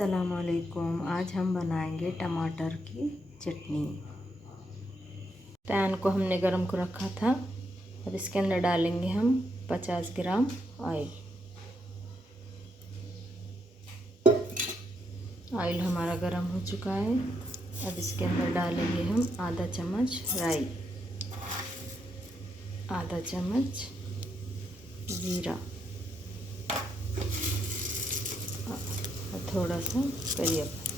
अस्सलामुअलैकुम। आज हम बनाएंगे टमाटर की चटनी। पैन को हमने गरम को रखा था। अब इसके अंदर डालेंगे हम 50 ग्राम ऑयल। ऑयल हमारा गरम हो चुका है। अब इसके अंदर डालेंगे हम आधा चम्मच राई, आधा चम्मच जीरा और थोड़ा सा करिएपत्ता।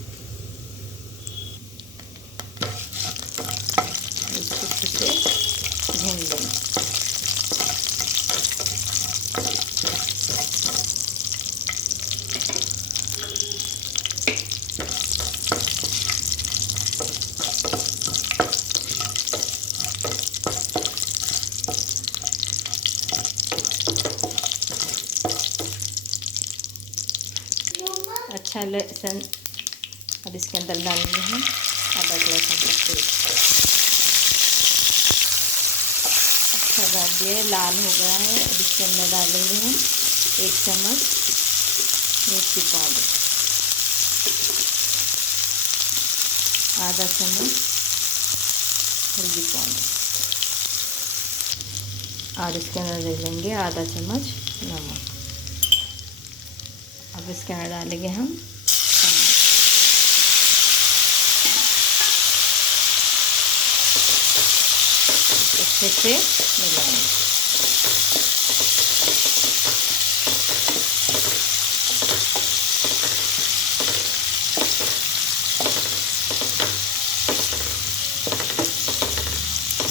इसको अच्छे से भून लेंगे। अच्छा लहसुन अब इसके अंदर डालेंगे हम अदरक लहसुन का पेस्ट। अच्छा डाल दिए, लाल हो गया है। अब इसके अंदर डालेंगे हम 1 चम्मच मिर्ची पाउडर, आधा चम्मच हल्दी पाउडर और इसके अंदर ले लेंगे आधा चम्मच नमक। अब इसके अंदर डालेंगे हम अच्छे से मिलाएंगे।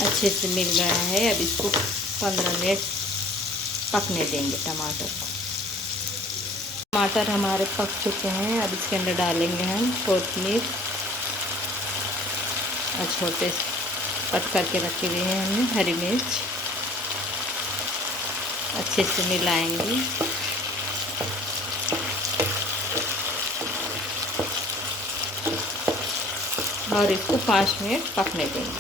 अच्छे से मिल गया है। अब इसको 15 मिनट पकने देंगे टमाटर को। टमाटर हमारे पक चुके हैं। अब इसके अंदर डालेंगे हम कोतमीर और छोटे कट करके रखे हुए हैं हमने हरी मिर्च। अच्छे से मिलाएंगे। और इसको 5 मिनट पकने देंगे।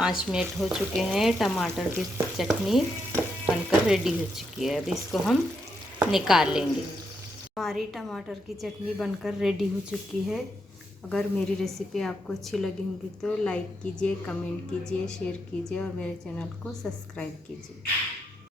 5 मिनट हो चुके हैं। टमाटर की चटनी बनकर रेडी हो चुकी है। अब इसको हम निकाल लेंगे। हमारी टमाटर की चटनी बनकर रेडी हो चुकी है। अगर मेरी रेसिपी आपको अच्छी लगी होगी तो लाइक कीजिए, कमेंट कीजिए, शेयर कीजिए और मेरे चैनल को सब्सक्राइब कीजिए।